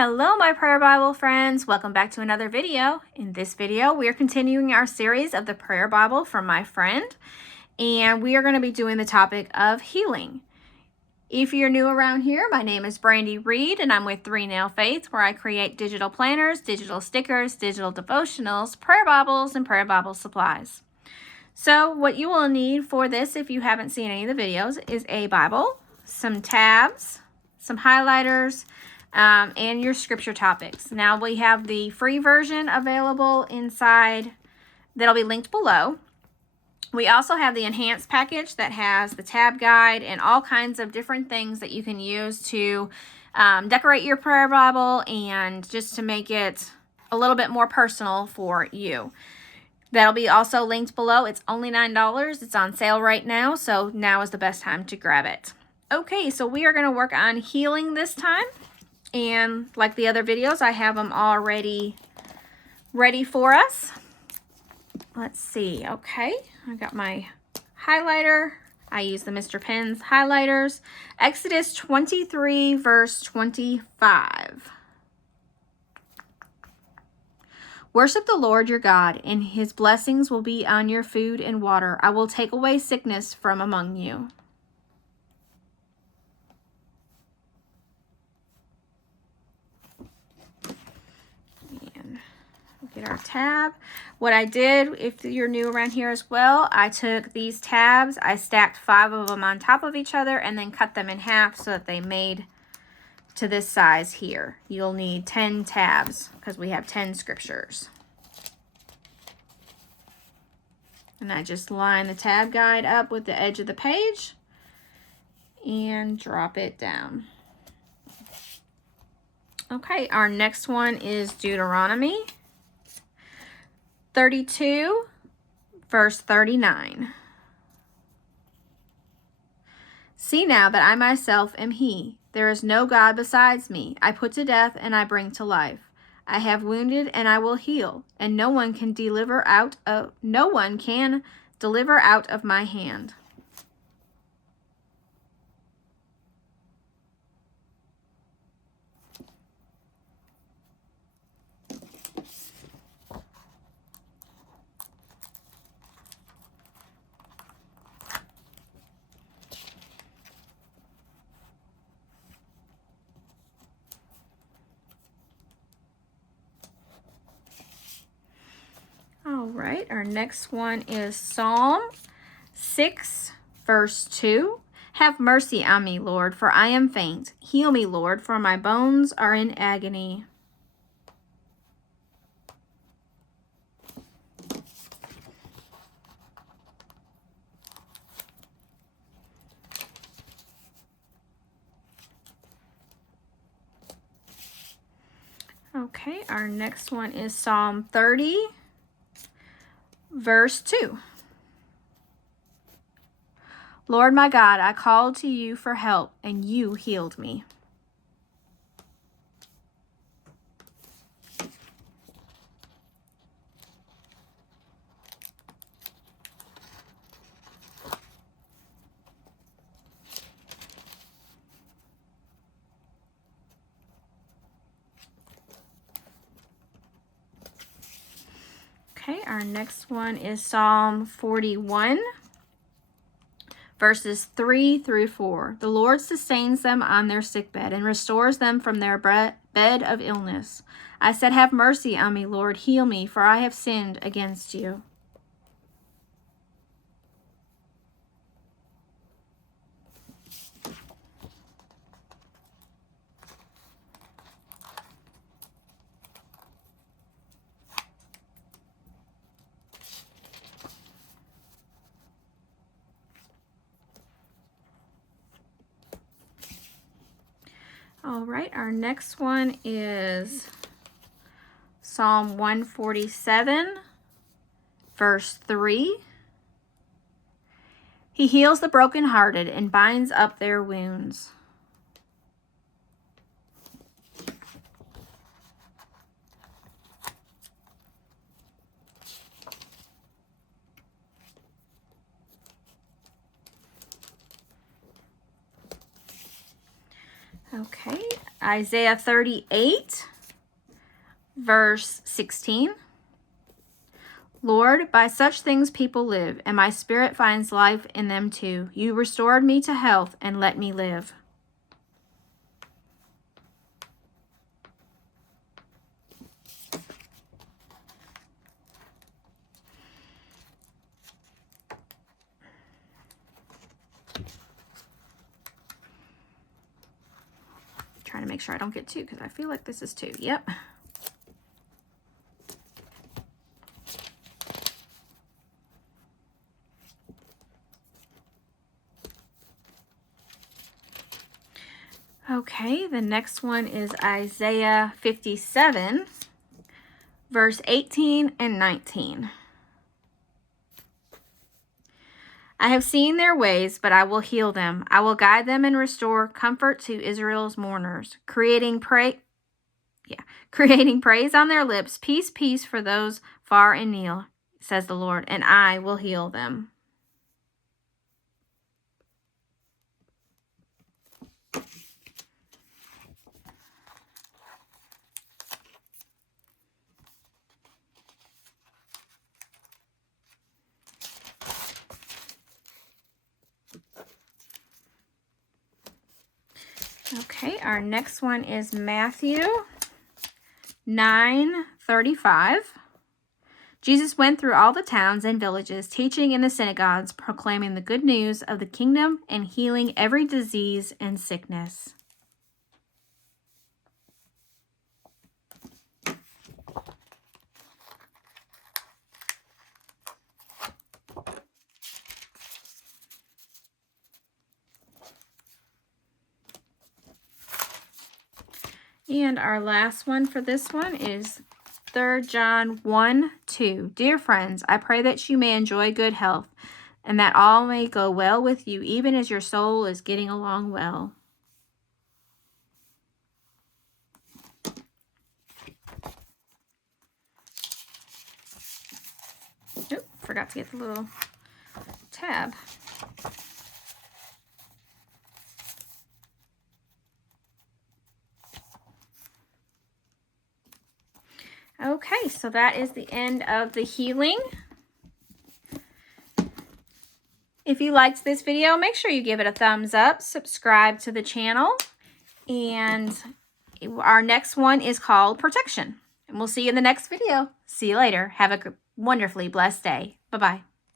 Hello, my prayer Bible friends. Welcome back to another video. In this video, we are continuing our series of the prayer Bible from my friend, and we are going to be doing the topic of healing. If you're new around here, my name is Brandi Reed, and I'm with 3 Nail Faith, where I create digital planners, digital stickers, digital devotionals, prayer Bibles, and prayer Bible supplies. So what you will need for this, if you haven't seen any of the videos, is a Bible, some tabs, some highlighters, and your scripture topics. Now we have the free version available inside that'll be linked below. We also have the enhanced package that has the tab guide and all kinds of different things that you can use to decorate your prayer Bible and just to make it a little bit more personal for you. That'll be also linked below. It's only $9. It's on sale right now, so now is the best time to grab it. Okay, so we are going to work on healing this time. And like the other videos, I have them already ready for us. Let's see. Okay, I got my highlighter. I use the Mr. Penn's highlighters. Exodus 23, verse 25. Worship the Lord your God, and his blessings will be on your food and water. I will take away sickness from among you. Get our tab. What I did, if you're new around here as well, I took these tabs, I stacked 5 of them on top of each other and then cut them in half so that they made to this size here. You'll need 10 tabs because we have 10 scriptures. And I just line the tab guide up with the edge of the page and drop it down. Okay, our next one is Deuteronomy 32, verse 39. See now that I myself am he. There is no God besides me. I put to death and I bring to life. I have wounded and I will heal, and no one can deliver out of my hand. All right, our next one is Psalm 6, verse 2. Have mercy on me, Lord, for I am faint. Heal me, Lord, for my bones are in agony. Okay, our next one is Psalm 30, verse 2. Lord my God, I called to you for help, and you healed me. Okay, our next one is Psalm 41, verses 3 through 4. The Lord sustains them on their sickbed and restores them from their bed of illness. I said, have mercy on me, Lord, heal me, for I have sinned against you. All right, our next one is Psalm 147, verse 3. He heals the brokenhearted and binds up their wounds. Okay, Isaiah 38, verse 16. Lord, by such things people live, and my spirit finds life in them too. You restored me to health and let me live. Trying to make sure I don't get two because I feel like this is two. Yep. Okay, the next one is Isaiah 57, verse 18 and 19. I have seen their ways, but I will heal them. I will guide them and restore comfort to Israel's mourners, creating praise on their lips, peace, peace for those far and near, says the Lord, and I will heal them. Okay, our next one is Matthew 9:35. Jesus went through all the towns and villages, teaching in the synagogues, proclaiming the good news of the kingdom and healing every disease and sickness. And our last one for this one is 3 John 1:2. Dear friends, I pray that you may enjoy good health and that all may go well with you, even as your soul is getting along well. Oop, forgot to get the little tab. Okay, so that is the end of the healing. If you liked this video, make sure you give it a thumbs up, subscribe to the channel, and our next one is called Protection. And we'll see you in the next video. See you later. Have a wonderfully blessed day. Bye-bye.